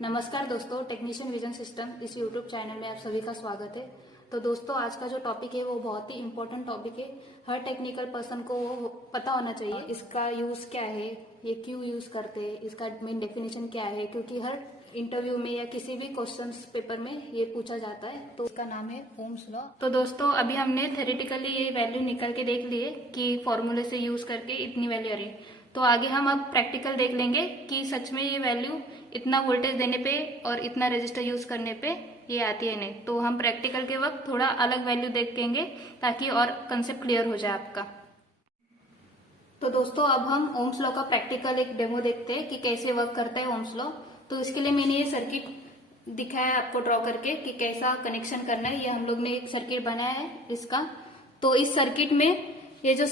नमस्कार दोस्तों, technician vision system इस यूट्यूब चैनल में आप सभी का स्वागत है। तो दोस्तों, आज का जो टॉपिक है वो बहुत ही इम्पोर्टेंट टॉपिक है। हर टेक्निकल पर्सन को वो पता होना चाहिए इसका यूज क्या है, ये क्यों यूज करते हैं, इसका मेन डेफिनेशन क्या है, क्योंकि हर इंटरव्यू में या किसी भी क्वेश्चन पेपर में ये पूछा जाता है। तो इसका नाम है ओम्स लॉ। तो दोस्तों, अभी हमने थेरेटिकली ये वैल्यू निकल के देख लिए कि फॉर्मूले से यूज करके इतनी वैल्यू आ रही है। तो आगे हम अब प्रैक्टिकल देख लेंगे कि सच में ये वैल्यू इतना वोल्टेज देने पे और इतना रेजिस्टर यूज करने पे ये आती है नहीं। तो हम प्रैक्टिकल के वक्त थोड़ा अलग वैल्यू देखेंगे ताकि और कंसेप्ट क्लियर हो जाए आपका। तो दोस्तों, अब हम ओम्स लॉ का प्रैक्टिकल एक डेमो देखते हैं कि कैसे वर्क करता है ओम्स लॉ। तो इसके लिए मैंने ये सर्किट दिखाया है आपको ड्रॉ करके कि कैसा कनेक्शन करना है। ये हम लोग ने एक सर्किट बनाया है इसका। तो इस सर्किट में ये जो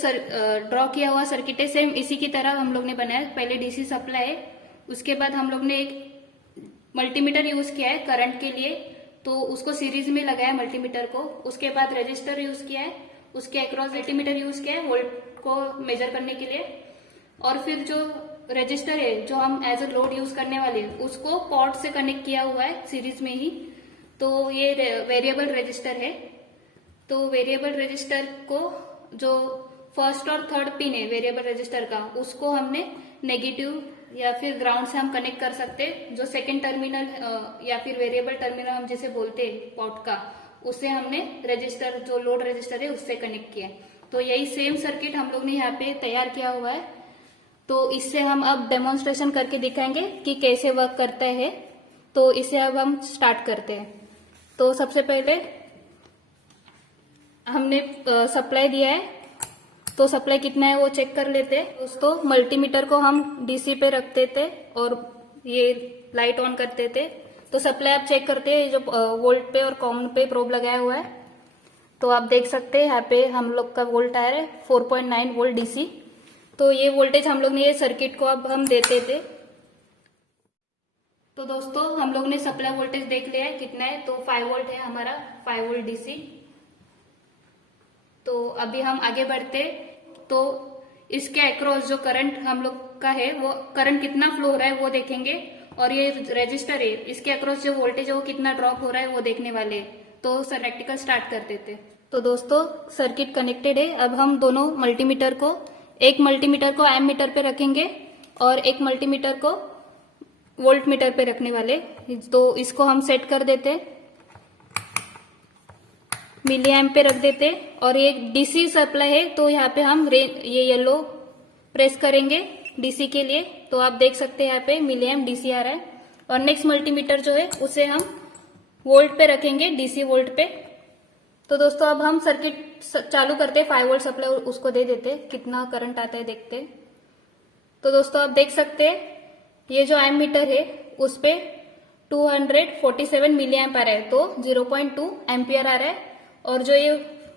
ड्रॉ किया हुआ सर्किट है सेम इसी की तरह हम लोग ने बनाया। पहले डीसी सप्लाई है, उसके बाद हम लोग ने एक मल्टीमीटर यूज किया है करंट के लिए, तो उसको सीरीज में लगाया मल्टीमीटर को। उसके बाद रजिस्टर यूज किया है, उसके अक्रॉस मल्टीमीटर यूज किया है वोल्ट को मेजर करने के लिए। और फिर जो रजिस्टर है जो हम एज अ लोड यूज करने वाले हैं उसको पॉट से कनेक्ट किया हुआ है सीरीज में ही। तो ये वेरिएबल रजिस्टर है। तो वेरिएबल रजिस्टर को जो फर्स्ट और थर्ड पिन है वेरिएबल रजिस्टर का, उसको हमने नेगेटिव या फिर ग्राउंड से हम कनेक्ट कर सकते हैं। जो सेकंड टर्मिनल या फिर वेरिएबल टर्मिनल हम जिसे बोलते हैं पॉट का, उसे हमने रजिस्टर जो लोड रजिस्टर है उससे कनेक्ट किया। तो यही सेम सर्किट हम लोग ने यहाँ पे तैयार किया हुआ है। तो इससे हम अब डेमोन्स्ट्रेशन करके दिखाएंगे कि कैसे वर्क करता है। तो इसे अब हम स्टार्ट करते हैं। तो सबसे पहले हमने सप्लाई दिया है, तो सप्लाई कितना है वो चेक कर लेते हैं। दोस्तों, मल्टीमीटर को हम डीसी पे रखते थे और ये लाइट ऑन करते थे। तो सप्लाई आप चेक करते हैं, जो वोल्ट पे और कॉमन पे प्रोब लगाया हुआ है। तो आप देख सकते हैं यहाँ पे हम लोग का वोल्ट आया है 4.9 वोल्ट डीसी। तो ये वोल्टेज हम लोग ने ये सर्किट को अब हम देते थे। तो दोस्तों, हम लोग ने सप्लाई वोल्टेज देख लिया है कितना है। तो 5 वोल्ट है हमारा, 5 वोल्ट डीसी। तो अभी हम आगे बढ़ते, तो इसके अक्रॉस जो करंट हम लोग का है वो करंट कितना फ्लो हो रहा है वो देखेंगे। और ये रजिस्टर है, इसके अक्रॉस जो वोल्टेज है वो कितना ड्रॉप हो रहा है वो देखने वाले। तो प्रैक्टिकल स्टार्ट कर देते। तो दोस्तों, सर्किट कनेक्टेड है। अब हम दोनों मल्टीमीटर को, एक मल्टीमीटर को एम मीटर पे रखेंगे और एक मल्टीमीटर को वोल्ट मीटर पे रखने वाले। तो इसको हम सेट कर देते, मिली एम्प पे रख देते। और ये डीसी सप्लाई है, तो यहाँ पे हम ये येलो प्रेस करेंगे डीसी के लिए। तो आप देख सकते हैं यहाँ पे मिली एम्प डीसी आ रहा है। और नेक्स्ट मल्टीमीटर जो है उसे हम वोल्ट पे रखेंगे, डीसी वोल्ट पे। तो दोस्तों, अब हम सर्किट चालू करते हैं। 5 वोल्ट सप्लाई उसको दे देते, कितना करंट आता है देखते। तो दोस्तों, आप देख सकते हैं ये जो एम मीटर है उस पे 247 मिली एम्प आ रहा है, तो 0.2 एम्पियर आ रहा है। और जो ये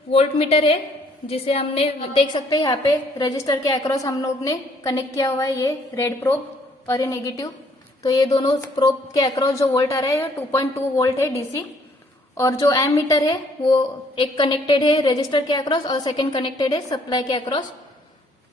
वोल्ट मीटर है जिसे हमने देख सकते हैं यहाँ पे रजिस्टर के अक्रॉस हम लोग ने कनेक्ट किया हुआ है, ये रेड प्रोब और ये नेगेटिव। तो ये दोनों प्रोब के अक्रॉस जो वोल्ट आ रहा है 2.2 वोल्ट है डीसी। और जो एम मीटर है वो एक कनेक्टेड है रजिस्टर के अक्रॉस और सेकेंड कनेक्टेड है सप्लाई के अक्रॉस।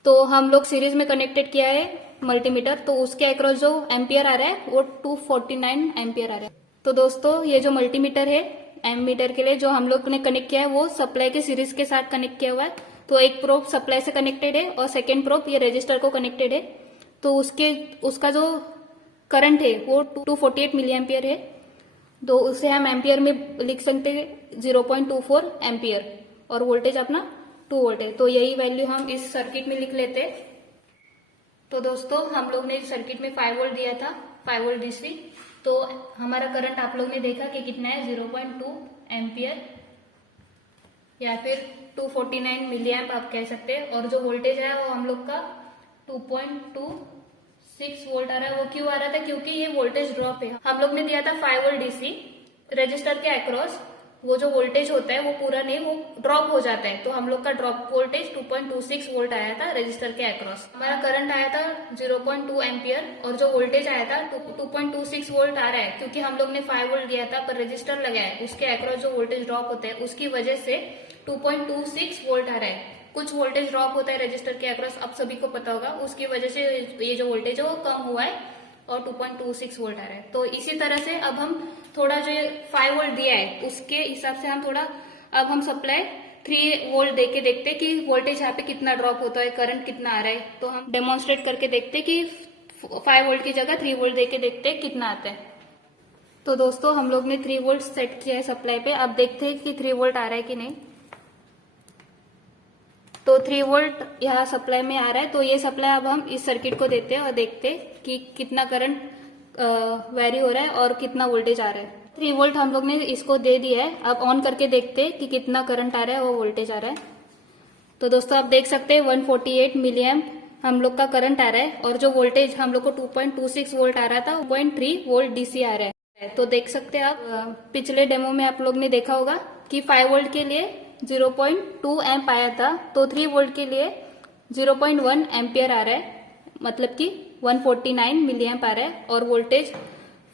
तो हम लोग सीरीज में कनेक्टेड किया है मल्टीमीटर, तो उसके अक्रॉस जो एम्पियर आ रहा है वो 249 एम्पियर आ रहा है। तो दोस्तों, ये जो मल्टीमीटर है एम मीटर के लिए जो हम लोग ने कनेक्ट किया है वो सप्लाई के सीरीज के साथ कनेक्ट किया हुआ है। तो एक प्रोब सप्लाई से कनेक्टेड है और सेकेंड प्रोब ये रजिस्टर को कनेक्टेड है। तो उसका जो करंट है वो 248 मिली एम्पियर है। तो उसे हम एम्पियर में लिख सकते हैं 0.24 एम्पियर। और वोल्टेज अपना 2 वोल्ट है। तो यही वैल्यू हम इस सर्किट में लिख लेते हैं। तो दोस्तों, हम लोग ने सर्किट में 5 वोल्ट दिया था, 5 वोल्ट डीसी। तो हमारा करंट आप लोग ने देखा कि कितना है 0.2 एम्पियर या फिर 249 मिली एम्प आप कह सकते हैं। और जो वोल्टेज है वो हम लोग का 2.26 वोल्ट आ रहा है। वो क्यों आ रहा था? क्योंकि ये वोल्टेज ड्रॉप है। हम लोग ने दिया था 5 वोल्ट डीसी, रजिस्टर के अक्रॉस वो जो वोल्टेज होता है वो पूरा नहीं, वो ड्रॉप हो जाता है। तो हम लोग का ड्रॉप वोल्टेज 2.26 वोल्ट आया था रजिस्टर के अक्रॉस। हमारा करंट आया था 0.2 एम्पियर और जो वोल्टेज आया था 2.26 वोल्ट आ रहा है। क्योंकि हम लोग ने 5 वोल्ट दिया था पर रजिस्टर लगाया है, उसके अक्रॉस जो वोल्टेज ड्रॉप होता है उसकी वजह से 2.26 वोल्ट आ रहा है। कुछ वोल्टेज ड्रॉप होता है रजिस्टर के अक्रॉस, आप सभी को पता होगा, उसकी वजह से ये जो वोल्टेज है वो कम हुआ है। और 2.26 वोल्ट आ रहा है। तो इसी तरह से अब हम थोड़ा जो 5 वोल्ट दिया है उसके हिसाब से हम थोड़ा अब हम सप्लाई 3 वोल्ट देके देखते हैं कि वोल्टेज यहाँ पे कितना ड्रॉप होता है, करंट कितना आ रहा है। तो हम डेमोन्स्ट्रेट करके देखते हैं कि 5 वोल्ट की जगह 3 वोल्ट देके देखते हैं कितना आता है। तो दोस्तों हम लोग ने 3 वोल्ट सेट किया है सप्लाई पे। अब देखते हैं कि 3 वोल्ट आ रहा है कि नहीं। तो 3 वोल्ट यहाँ सप्लाई में आ रहा है। तो ये सप्लाई अब हम इस सर्किट को देते हैं और देखते हैं कि कितना करंट वेरी हो रहा है और कितना वोल्टेज आ रहा है। 3 वोल्ट हम लोग ने इसको दे दिया है। अब ऑन करके देखते हैं कि कितना करंट आ रहा है और वोल्टेज आ रहा है। तो दोस्तों आप देख सकते हैं 148 मिली एम्प हम लोग का करंट आ रहा है और जो वोल्टेज हम लोग को 2.26 वोल्ट आ रहा था 0.3 वोल्ट डीसी आ रहा है। तो देख सकते हैं आप पिछले डेमो में आप लोग ने देखा होगा कि 5 वोल्ट के लिए 0.2 एम्प आया था, तो 3 वोल्ट के लिए 0.1 एम्पियर आ रहा है, मतलब कि 149 मिली एम्प आ रहा है। और वोल्टेज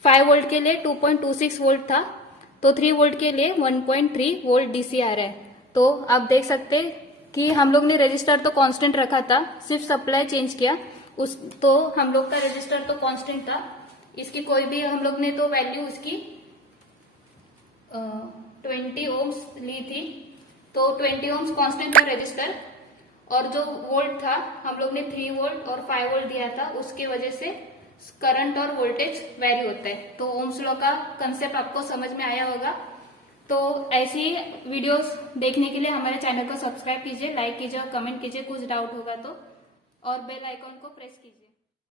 5 वोल्ट के लिए 2.26 वोल्ट था, तो 3 वोल्ट के लिए 1.3 वोल्ट डीसी आ रहा है। तो आप देख सकते हैं कि हम लोग ने रजिस्टर तो कांस्टेंट रखा था, सिर्फ सप्लाई चेंज किया उस, तो हम लोग का रजिस्टर तो कांस्टेंट था। इसकी कोई भी हम लोग ने तो वैल्यू उसकी 20 ओम्स ली थी, तो 20 ओम्स कांस्टेंट था रजिस्टर। और जो वोल्ट था हम लोग ने 3 वोल्ट और 5 वोल्ट दिया था, उसके वजह से करंट और वोल्टेज वेरी होता है। तो ओम्स लॉ का कंसेप्ट आपको समझ में आया होगा। तो ऐसी वीडियोस देखने के लिए हमारे चैनल को सब्सक्राइब कीजिए, लाइक कीजिए और कमेंट कीजिए कुछ डाउट होगा तो, और बेल आइकॉन को प्रेस कीजिए।